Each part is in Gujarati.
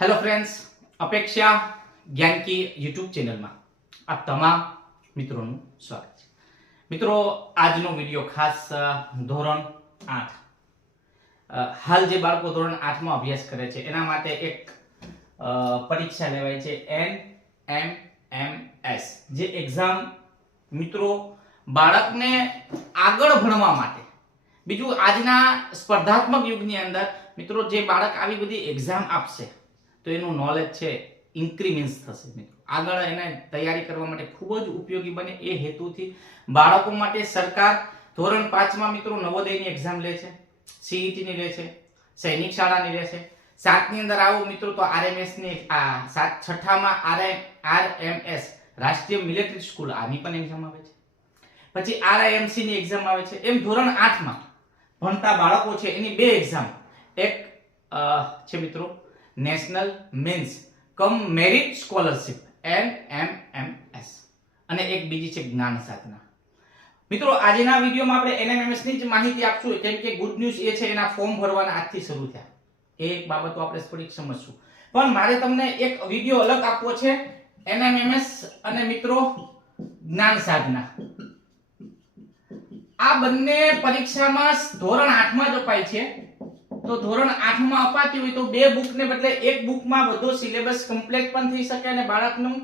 હેલો ફ્રેન્ડ્સ અપેક્ષા જ્ઞાનકી યુટ્યુબ ચેનલમાં આ તમામ મિત્રોનું સ્વાગત છે. મિત્રો, આજનો વીડિયો ખાસ ધોરણ આઠ. હાલ જે બાળકો ધોરણ આઠમાં અભ્યાસ કરે છે, એના માટે એક પરીક્ષા લેવાય છે, એન એમ એમ એસ. જે એક્ઝામ મિત્રો, બાળકને આગળ ભણવા માટે. બીજું, આજના સ્પર્ધાત્મક યુગની અંદર, મિત્રો, જે બાળક આવી બધી એક્ઝામ આપશે તો એનું નોલેજ છે ઇન્ક્રીમેન્સ થશે મિત્રો. આગળ એને તૈયારી કરવા માટે ખૂબ જ ઉપયોગી બને એ હેતુથી બાળકો માટે સરકાર ધોરણ પાંચમાં મિત્રો નવોદયની એક્ઝામ લે છે સીઈટીની લે છે, સૈનિક શાળાની લે છે. સાતની અંદર આવો મિત્રો તો આરએમએસની આ સાત છઠ્ઠામાં આરએમ આરએમએસ રાષ્ટ્રીય મિલિટરી સ્કૂલ આની પણ એક્ઝામ આવે છે. પછી આરઆઈએમસીની એક્ઝામ આવે છે. એમ ધોરણ આઠમાં ભણતા બાળકો છે, એની બે એક્ઝામ એક છે મિત્રો national means cum merit scholarship N M M S અને એક બીજી છે જ્ઞાન સાધના. મિત્રો, આજના વિડીયોમાં આપણે એનએમએમએસની જ માહિતી આપશું. કેમ કે ગુડ ન્યૂઝ એ છે, એના ફોર્મ ભરવાના આજથી શરૂ થયા. એ એક બાબતો આપણે થોડીક સમજશું. પણ મારે તમને એક વીડિયો અલગ આપવો છે એનએમએમએસ અને મિત્રો, જ્ઞાન સાધના. આ બંને પરીક્ષામાં ધોરણ આઠમાં જ અપાય છે. તો ધોરણ આઠમાં અપાતી હોય તો બે બુકને બદલે એક બુકમાં બધો સિલેબસ કમ્પ્લીટ પણ થઈ શકે અને બાળકનું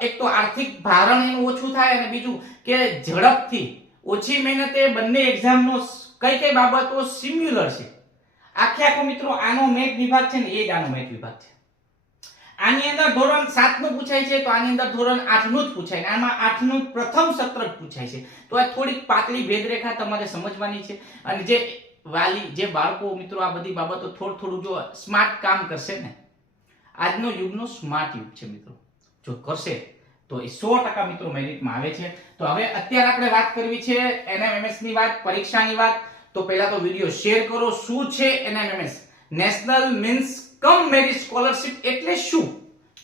એક તો આર્થિક ભારણ એનું ઓછું થાય અને બીજું કે ઝડપથી ઓછી મહેનતે બંને એક્ઝામનો કઈ કઈ બાબતો સિમ્યુલર છે? આખે આખો મિત્રો, આનો મેથ વિભાગ છે ને એ જ આનો મેથ વિભાગ છે. આની અંદર ધોરણ સાતનું પૂછાય છે, તો આની અંદર ધોરણ આઠનું જ પૂછાય આમાં આઠનું પ્રથમ સત્ર પૂછાય છે. તો આ થોડીક પાતળી ભેદરેખા તમારે સમજવાની છે. અને જે વાલી, જે બાળકો, મિત્રો, આ બધી બાબતો થોડું થોડું જો સ્માર્ટ કામ કરશે ને, આજનો યુગનો સ્માર્ટ યુગ છે, મિત્રો. જો કરશે, તો એ સો ટકા, મિત્રો મેરિટમાં આવે છે. તો હવે અત્યારે આપણે વાત કરવી છે એનએમએમએસની વાત, પરીક્ષાની વાત. તો પહેલા તો વીડિયો શેર કરો, શું છે NMMS? National means cum merit scholarship એટલે શું?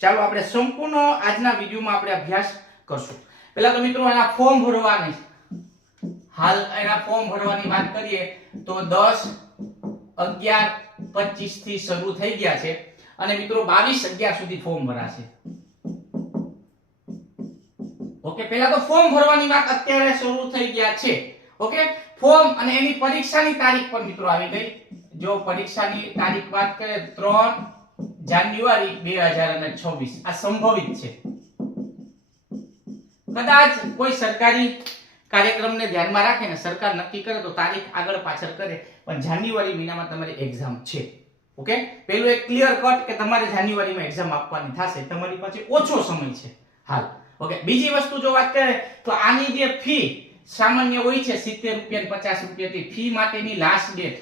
ચાલો આપણે સંપૂર્ણ આજના વિડીયોમાં આપણે અભ્યાસ કરશું. પહેલા તો મિત્રો એના ફોર્મ ભરવાની હાલ એના ફોર્મ ભરવાની વાત કરીએ તો દસ, અગિયાર, પચીસથી શરૂ થઈ ગયા છે. અને મિત્રો બાવીસ, અગિયાર સુધી ફોર્મ ભરાશે. ઓકે, પહેલા તો ફોર્મ ભરવાની વાત અત્યારે શરૂ થઈ ગયા છે. ઓકે ફોર્મ અને એની પરીક્ષાની તારીખ પણ મિત્રો આવી ગઈ. જો પરીક્ષાની તારીખ વાત કરીએ, ત્રણ જાન્યુઆરી બે હજાર અને છવ્વીસ. આ સંભવિત છે. કદાચ કોઈ સરકારી કાર્યક્રમને ધ્યાનમાં રાખીને સરકાર નક્કી કરે તો તારીખ આગળ પાછળ કરે, પણ જાન્યુઆરી મહિનામાં તમારી એક્ઝામ છે. ઓકે? પેલું એક ક્લિયર કટ કે તમારે જાન્યુઆરીમાં એક્ઝામ આપવાની થશે, તમારી પાસે ઓછો સમય છે. હાલ. ઓકે, બીજી વસ્તુ જો વાત કરીએ, તો આની જે ફી સામાન્ય હોય છે, સિત્તેર રૂપિયા પચાસ રૂપિયાથી ફી માટેની લાસ્ટ ડેટ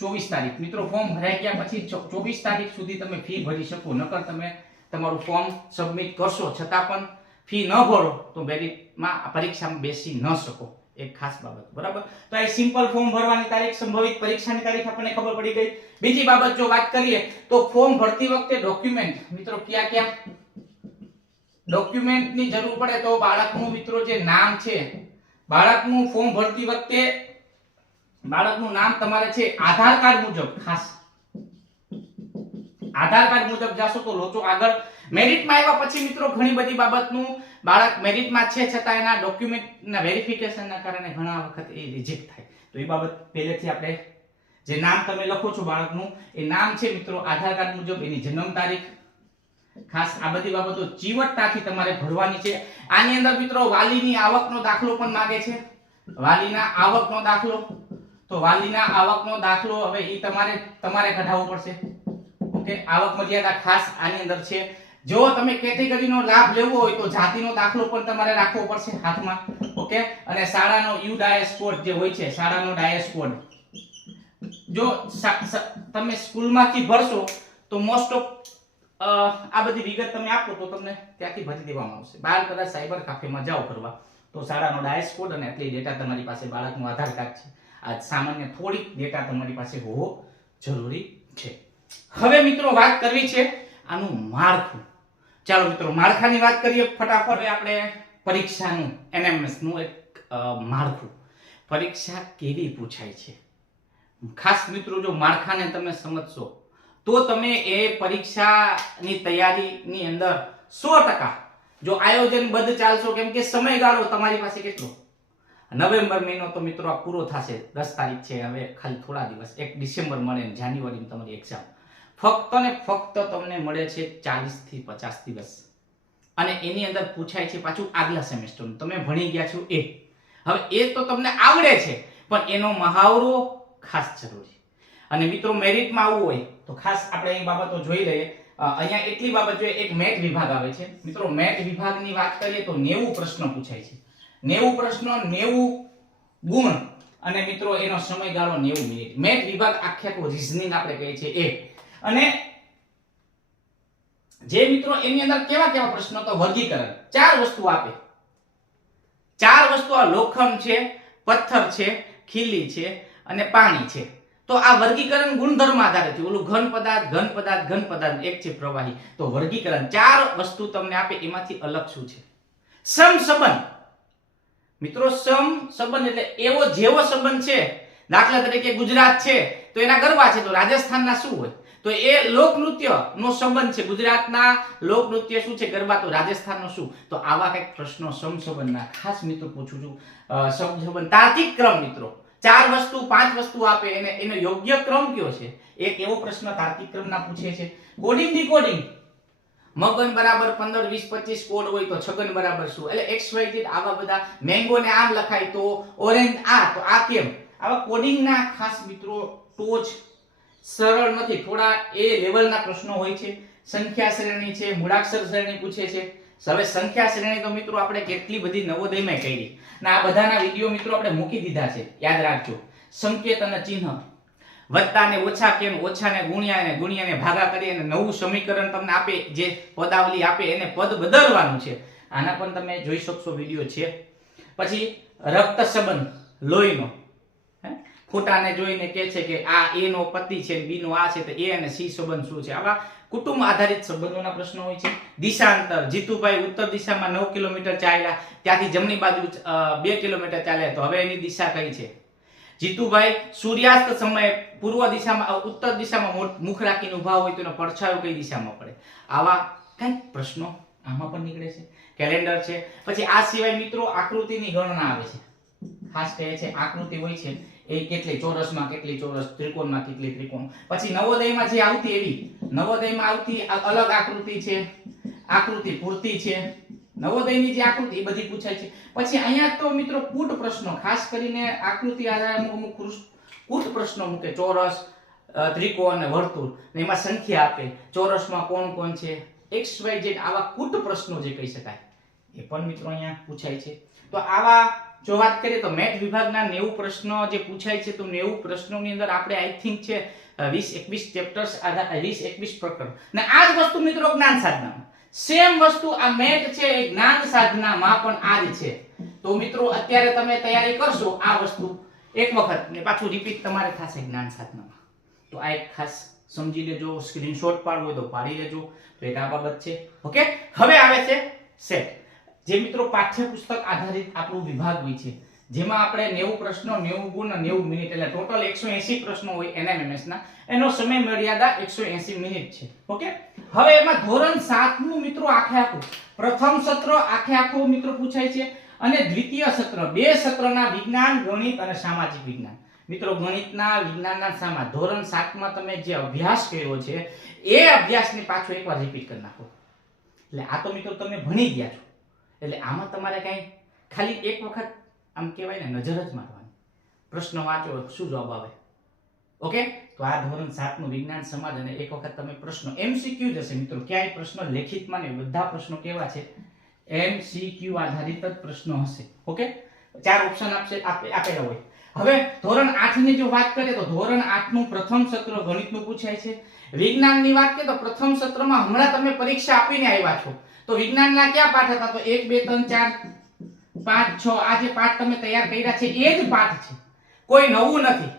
ચોવીસ તારીખ. મિત્રો ફોર્મ ભરાઈ ગયા પછી ચોવીસ તારીખ સુધી તમે ફી ભરી શકો, નકર તમે તમારું ફોર્મ સબમિટ કરશો. છતાં પણ ફી ન ભરો તો મેરિટમાં પરીક્ષામાં બેસી ન શકો. એક ખાસ બાબત. બરાબર? તો આ સિમ્પલ ફોર્મ ભરવાની તારીખ, સંભવિત પરીક્ષાની તારીખ આપણને ખબર પડી ગઈ. બીજી બાબત જો વાત કરીએ, તો ફોર્મ ભરતી વખતે ડોક્યુમેન્ટ મિત્રો, ક્યાં ક્યાં? ડોક્યુમેન્ટની જરૂર પડે તો બાળકનું, મિત્રો, જે નામ છે, બાળકનું ફોર્મ ભરતી વખતે બાળકનું નામ તમારે છે આધાર કાર્ડ મુજબ, ખાસ. આધાર કાર્ડ મુજબ જાશો તો લોચો આગળ મેરિટમાં આવ્યા પછી મિત્રો ઘણી બધી બાબતનું બાળક મેરિટમાં છે છતાં એના ડોક્યુમેન્ટના વેરિફિકેશનના કારણે ઘણા વખત એ રિજેક્ટ થાય. તો એ બાબત પહેલેથી આપણે જે નામ તમે લખો છો બાળકનું, એ નામ છે મિત્રો આધાર કાર્ડ મુજબ એની જન્મ તારીખ, ખાસ આ બધી બાબતો ચીવટતાથી તમારે ભરવાની છે. આની અંદર મિત્રો વાલીની આવકનો દાખલો પણ માંગે છે. વાલીના આવકનો દાખલો. તો વાલીના આવકનો દાખલો હવે એ તમારે તમારે કઢાવવો પડશે. ઓકે? આવક મર્યાદા ખાસ આની અંદર છે. જો તમે કેટેગરીનો લાભ લેવો હોય તો જાતિનો દાખલો પણ તમારે રાખવો પડશે હાથમાં, ઓકે? અને શાળાનો યુ ડાયસ કોડ જે હોય છે, શાળાનો ડાયસ કોડ. જો તમે સ્કૂલમાંથી ભરશો તો મોસ્ટ ઓફ આ બધી વિગત તમે આપો તો તમને ત્યાંથી ભરી દેવામાં આવશે. બાર કદાચ સાયબર કાફેમાં જાઓ કરવા, તો શાળાનો ડાયસ કોડ અને એટલી ડેટા તમારી પાસે બાળકનું આધાર કાર્ડ છે. આ સામાન્ય થોડીક ડેટા તમારી પાસે હોવો જરૂરી છે. હવે મિત્રો વાત કરવી છે આનું માળખું. ચાલો મિત્રો, માળખાની વાત કરીએ ફટાફટ. હવે આપણે પરીક્ષાનું એનએમએસનું એક માળખું. પરીક્ષા કેવી પૂછાય છે? ખાસ મિત્રો, જો માળખાને તમે સમજશો, તો તમે એ પરીક્ષાની તૈયારીની અંદર સો ટકા જો આયોજનબદ્ધ ચાલશો, કેમ કે સમયગાળો તમારી પાસે કેટલો? નવેમ્બર મહિનો તો મિત્રો આ પૂરો થશે, દસ તારીખ છે, હવે ખાલી થોડા દિવસ, એક ડિસેમ્બર મળે જાન્યુઆરીમાં તમારી એક્ઝામ ફક્ત ને ફક્ત તમને મળે છે ચાલીસથી પચાસ દિવસ. અને એની અંદર પૂછાય છે પાછું આગલા સેમેસ્ટરનું તમે ભણી ગયા છો એ. હવે એ તો તમને આવડે છે, પણ એનો મહાવરો ખાસ જરૂરી અને મિત્રો મેરિટમાં આવવું હોય તો ખાસ આપણે એ બાબતો જોઈ લઈએ. અહીંયા એટલી બાબત જોઈએ, એક મેટ વિભાગ આવે છે. મિત્રો મેટ વિભાગની વાત કરીએ તો નેવું પ્રશ્ન પૂછાય છે. નેવું પ્રશ્ન, નેવું ગુણ. અને મિત્રો, એનો સમયગાળો નેવું મિનિટ. મેટ વિભાગ આખે આખું રિઝનિંગ આપણે કહીએ છીએ એ. અને જે મિત્રો એની અંદર કેવા કેવા પ્રશ્નો તો વર્ગીકરણ. ચાર વસ્તુ આપે. ચાર વસ્તુ આ લોખંડ છે, પથ્થર છે, ખીલી છે અને પાણી છે. તો આ વર્ગીકરણ ગુણધર્મ આધારે છે. ઓલું ઘન પદાર્થ ઘન પદાર્થ ઘન પદાર્થ એક છે પ્રવાહી. તો વર્ગીકરણ ચાર વસ્તુ તમને આપે, એમાંથી અલગ શું છે? સમ સંબંધ. મિત્રો, સમ સંબંધ એટલે એવો જેવો સંબંધ છે, દાખલા તરીકે ગુજરાત છે, તો એના ગરબા છે. તો રાજસ્થાનના શું હોય? તો એ લોકનૃત્ય નો સંબંધ છે. ગુજરાતના લોકનૃત્ય શું છે? ગરબા તો રાજસ્થાનનો શું? તો આવા કંઈક પ્રશ્નો સમ સંબંધના ખાસ મિત્રો પૂછું છું. અ, તાર્કિક ક્રમ મિત્રો. ચાર વસ્તુ પાંચ વસ્તુ આપે એને એનો યોગ્ય ક્રમ કયો છે? એક એવો પ્રશ્ન તાર્કિક ક્રમના પૂછે છે. કોડિંગ ડીકોડિંગ મગન બરાબર પંદર વીસ પચીસ કોડ હોય તો છગન બરાબર શું? એટલે એક્સ વાય ઝેડ આવા બધા મેંગો ને આમ લખાય તો ઓરેન્જ આ તો આ કેમ? આવા કોડિંગના ખાસ મિત્રો ટોચ સરળ નથી. થોડા એ લેવલના પ્રશ્નો હોય છે. સંખ્યા શ્રેણી છે, મૂળાક્ષર શ્રેણી પૂછે છે. હવે સંખ્યા શ્રેણી તો મિત્રો આપણે કેટલી બધી નવોદયમાં કરી. અને આ બધાના વીડિયો મિત્રો આપણે મૂકી દીધા છે. યાદ રાખજો. સંકેત અને ચિહ્ન. વત્તા ને ઓછા કેમ? ઓછા ને ગુણ્યા ને ગુણ્યા ને ભાગા કરી અને નવું સમીકરણ તમને આપે. જે પદાવલી આપે એને પદ બદલવાનું છે. આના પણ તમે જોઈ શકશો વીડિયો છે. પછી રક્ત સંબંધ. લોહીનો? ખોટાને જોઈને કહે છે કે આ એ નો પતિ છે બી નો આ છે, તો એ અને સી સંબંધ શું છે? આવા કુટુંબ આધારિત સંબંધોના પ્રશ્નો હોય છે. દિશાંતર. જીતુભાઈ ઉત્તર દિશામાં નવ કિલોમીટર ચાલ્યા. ત્યાંથી જમણી બાજુ બે કિલોમીટર ચાલ્યા. તો હવે એની દિશા કઈ છે? જીતુભાઈ સૂર્યાસ્ત સમયે પૂર્વ દિશામાં ઉત્તર દિશામાં મુખ રાખીને ઊભા હોય તો એનો પડછાયો કઈ દિશામાં પડે? આવા કંઈક પ્રશ્નો આમાં પણ નીકળે છે. કેલેન્ડર છે. પછી આ સિવાય મિત્રો આકૃતિની ગણના આવે છે. ખાસ કહે છે, આકૃતિ હોય છે. એ કેટલી ચોરસમાં કેટલી ચોરસ, ત્રિકોણમાં કેટલી ત્રિકોણ? પછી નવોદયમાં જે આવતી એવી, નવોદયમાં આવતી અલગ આકૃતિ છે, આકૃતિ પૂરતી છે. નવોદયની જે આકૃતિ, એ બધી પૂછાય છે. પછી અહીંયા તો મિત્રો કૂટ પ્રશ્નો, ખાસ કરીને આકૃતિ આધારે અમુક કૂટ પ્રશ્નો મૂકે, ચોરસ ત્રિકોણ અને વર્તુળ. ને એમાં સંખ્યા આપે, ચોરસમાં કોણ કોણ છે? એક્સ વાય ઝેડ આવા કૂટ પ્રશ્નો જે કહી શકાય. એ પણ મિત્રો અહીંયા પૂછાય છે. તો આવા જો વાત કરીએ તો મેથ વિભાગના નેવું પ્રશ્નો જે પૂછાય છે, તો નેવું પ્રશ્નોની અંદર આપણે આઈ થિંક છે વીસ એકવીસ ચેપ્ટર્સ વીસ એકવીસ પ્રકરણ. ને આ જ વસ્તુ મિત્રો જ્ઞાન સાધનામાં. સેમ વસ્તુ આ મેથ છે, એ જ્ઞાન સાધનામાં પણ આ છે. તો મિત્રો, અત્યારે તમે તૈયારી કરશો આ વસ્તુ એક વખત, ને પાછું રિપીટ તમારે થશે જ્ઞાન સાધનામાં. તો આ એક ખાસ સમજી લેજો સ્ક્રીનશોટ પાડવો હોય તો પાડી લેજો. તો એક આ બાબત છે. ઓકે હવે આવે છે સેટ જે મિત્રો પાઠ્યપુસ્તક આધારિત આપણું વિભાગ હોય છે, જેમાં આપણે નેવું પ્રશ્નો, નેવું ગુણ અને નેવું મિનિટ, એટલે ટોટલ એકસો એસી પ્રશ્નો હોય એનએમએમએસ ના એનો સમય મર્યાદા એકસો એસી મિનિટ છે. ઓકે? હવે એમાં ધોરણ સાતનું મિત્રો આખે આખું. પ્રથમ સત્ર આખે આખું મિત્રો પૂછાય છે અને દ્વિતીય સત્ર, બે સત્રના વિજ્ઞાન, ગણિત અને સામાજિક વિજ્ઞાન. મિત્રો, ગણિતના, વિજ્ઞાનના સામા ધોરણ સાતમાં તમે જે અભ્યાસ કર્યો છે, એ અભ્યાસને પાછો એકવાર રિપીટ કરી નાખો. એટલે આ તો મિત્રો તમે ભણી ગયા છો. એટલે આમાં તમારે કાંઈ ખાલી એક વખત આમ કહેવાય ને નજર જ મારવાની. પ્રશ્ન વાંચો શું જવાબ આવે? ઓકે? તો આ ધોરણ સાતનું વિજ્ઞાન, સમાજ અને એક વખત તમે પ્રશ્નો એમસીક્યુ જ હશે મિત્રો. ક્યાંય પ્રશ્ન લેખિતમાં ને બધા પ્રશ્નો કેવા છે? એમસીક્યુ આધારિત જ પ્રશ્નો હશે. ઓકે? ચાર ઓપ્શન આપશે, આપે- આપેલા હોય. હવે ધોરણ આઠની જો વાત કરીએ તો ધોરણ આઠનું પ્રથમ સત્ર ગણિતનું પૂછાય છે. વિજ્ઞાનની વાત કરીએ તો પ્રથમ સત્રમાં હમણાં તમે પરીક્ષા આપીને આવ્યા છો. તો વિજ્ઞાનના કયા પાઠ હતા? તો એક, બે, ત્રણ, ચાર, પાંચ, છ, આ જે પાઠ તમે તૈયાર કર્યા છે, એ જ પાઠ છે. કોઈ નવું નથી.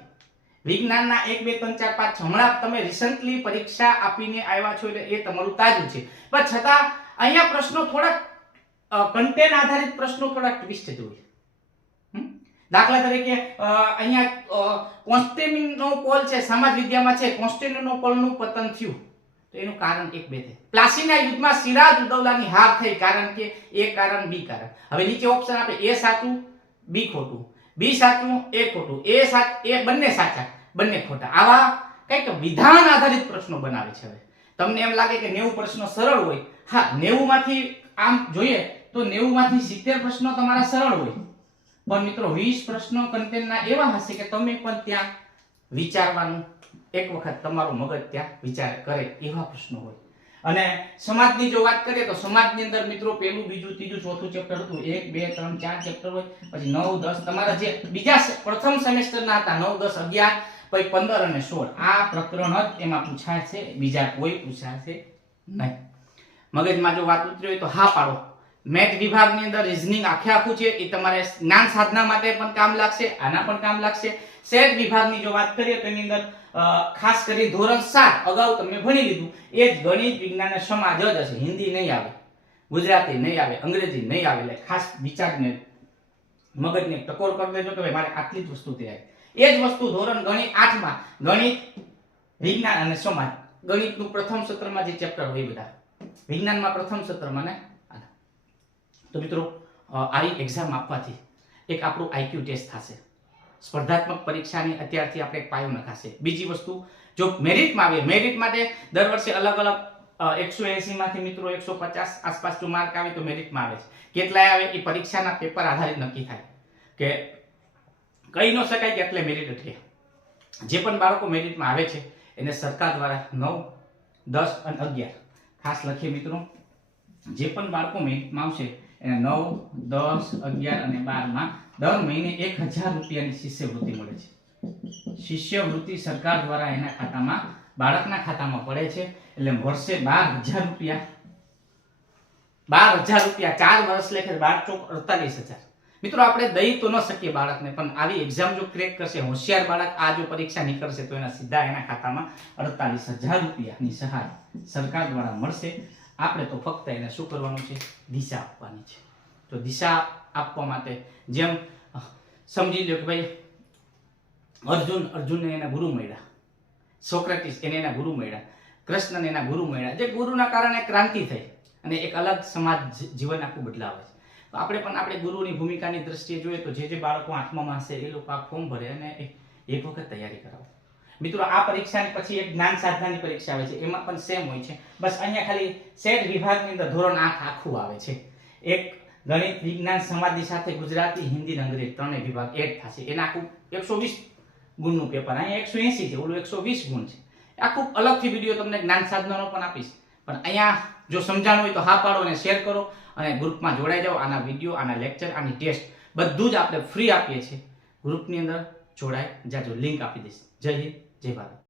વિજ્ઞાનના એક, બે, ત્રણ, ચાર, પાંચ, છ, હમણાં તમે રિસન્ટલી પરીક્ષા આપીને આવ્યા છો એટલે એ તમારું તાજું છે. પણ છતાં અહીંયા પ્રશ્નો થોડાક કન્ટેન્ટ આધારિત પ્રશ્નો થોડાક ટ્વિસ્ટ જોઈએ? દાખલા તરીકે અહીંયા અહીંયા કોન્સ્ટેન્ટિનોપોલ છે, સમાજ વિદ્યામાં છે કોન્સ્ટેન્ટિનોપોલનું પતન થયું. તો એનું કારણ એક બે થાય. પ્લાસીના યુદ્ધમાં સિરાજ ઉદૌલાની હાર થઈ, કારણ કે એ કારણ, બી કારણ. હવે નીચે ઓપ્શન આપે, એ સાચું, બી ખોટું. બી સાચું, એ ખોટું. એ સાચ એ બંને સાચા, બંને ખોટા. આવા કંઈક વિધાન આધારિત પ્રશ્નો બનાવે છે હવે. તમને એમ લાગે કે નેવું પ્રશ્નો સરળ હોય. હા નેવું માંથી આમ જોઈએ તો નેવું માંથી સિત્તેર પ્રશ્નો તમારા સરળ હોય. પણ મિત્રો, વીસ પ્રશ્નો કન્ટેન્ટના એવા હશે કે તમે પણ ત્યાં વિચારવાનું, એક વખત તમારું મગજ ત્યાં વિચાર કરે એવા પ્રશ્નો હોય. અને સમાજની જો વાત કરીએ તો સમાજની અંદર મિત્રો, પહેલું, બીજું, ત્રીજું, ચોથું ચેપ્ટર હતું. એક, બે, ત્રણ, ચાર ચેપ્ટર હોય, પછી નવ, દસ, તમારા જે બીજા પ્રથમ સેમેસ્ટરના હતા, નવ, દસ, અગિયાર, પછી પંદર અને સોળ. આ પ્રકરણ જ એમાં પૂછાય છે બીજા કોઈ પૂછાશે નહીં. મગજમાં જો વાત ઉતરી હોય તો હા પાડો. મેથ વિભાગની અંદર રિઝનિંગ આખે આખું છે, એ તમારે જ્ઞાન સાધના માટે પણ કામ લાગશે, આના પણ કામ લાગશે. સેટ વિભાગની જો વાત કરીએ, તો એની અંદર ખાસ કરી ધોરણ સાત અગાઉ તમે ભણી લીધું, એ જ ગણિત, વિજ્ઞાન સમાજ જ હશે. હિન્દી નહીં આવે, ગુજરાતી નહીં આવે, અંગ્રેજી નહીં આવે, એટલે ખાસ વિચારને મગજને ટકોર કરી દેજો કે ભાઈ મારે આટલી જ વસ્તુ તૈયાર એ જ વસ્તુ ધોરણ ગણિત આઠમાં, ગણિત, વિજ્ઞાન અને સમાજ. ગણિતનું પ્રથમ સત્રમાં જે ચેપ્ટર હોય બધા. વિજ્ઞાનમાં પ્રથમ સત્રમાં ને. તો મિત્રો આવી એક્ઝામ આપવાથી એક આપણું આઈક્યુ ટેસ્ટ થશે. સ્પર્ધાત્મક પરીક્ષાની અત્યારથી આપણે પાયો નખાશે. બીજી વસ્તુ, જો મેરિટમાં આવે મેરિટ માટે દર વર્ષે અલગ અલગ એકસો એસી માંથી મિત્રો એકસો પચાસ આસપાસ જો માર્ક આવે તો મેરિટમાં આવે છે. કેટલાય આવે એ પરીક્ષાના પેપર આધારિત નક્કી થાય. કે કહી ન શકાય કે એટલે મેરિટ એટલે જે પણ બાળકો મેરિટમાં આવે છે, એને સરકાર દ્વારા નવ, દસ અને અગિયાર ખાસ લખીએ મિત્રો. જે પણ બાળકો મેરિટમાં આવશે એને નવ, દસ, અગિયાર અને બારમાં દર મહિને એક હજાર રૂપિયાની શિષ્યવૃત્તિ મળે છે. શિષ્યવૃત્તિ સરકાર દ્વારા એના ખાતામાં, બાળકના ખાતામાં પડે છે. એટલે વર્ષે બાર હજાર રૂપિયા. બાર હજાર રૂપિયા, ચાર વર્ષ લેખે બાર ચોક અડતાલીસ હજાર. મિત્રો, આપણે દઈ તો ન શકીએ બાળકને, પણ આવી એક્ઝામ જો ક્રેક કરશે, હોશિયાર બાળક આ જો પરીક્ષા નીકળશે, તો એના સીધા એના ખાતામાં અડતાલીસ હજાર રૂપિયાની સહાય સરકાર દ્વારા મળશે. આપણે તો ફક્ત એને શું કરવાનું છે? દિશા આપવાની છે. તો દિશા આપવા માટે જેમ સમજી લો કે ભાઈ, અર્જુન, અર્જુનને એના ગુરુ મળ્યા. સોક્રેટિસ એને એના ગુરુ મળ્યા. કૃષ્ણને એના ગુરુ મળ્યા. જે ગુરુના કારણે ક્રાંતિ થઈ અને એક અલગ સમાજ જીવન આખું બદલાવે છે. તો આપણે પણ આપણે ગુરુની ભૂમિકાની દ્રષ્ટિએ જોઈએ તો જે જે બાળકો આઠમામાં હશે એ લોકો આ ફોર્મ ભરે અને એક વખત તૈયારી કરાવો. મિત્રો, આ પરીક્ષાની પછી એક જ્ઞાન સાધનાની પરીક્ષા આવે છે. એમાં પણ સેમ હોય છે. બસ અહીંયા ખાલી સેટ વિભાગની અંદર ધોરણ આઠ આખું આવે છે. એક ગણિત, વિજ્ઞાન સમાજની સાથે ગુજરાતી, હિન્દી અંગ્રેજી ત્રણેય વિભાગ એડ થશે. એના આખું એકસો વીસ ગુણનું પેપર અહીંયા એકસો એંસી છે. ઓલું એકસો વીસ ગુણ છે. આખું અલગથી વીડિયો તમને જ્ઞાન સાધનાનો પણ આપીશ. પણ અહીંયા જો સમજાણું હોય તો હા પાડો અને શેર કરો અને ગ્રુપમાં જોડાઈ જાઓ. આના વીડિયો આના લેક્ચર આની ટેસ્ટ બધું જ આપણે ફ્રી આપીએ છીએ. ગ્રુપની અંદર જોડાય જાજો. લિંક આપી દઈશ. જય હિન્દ. જય ભારત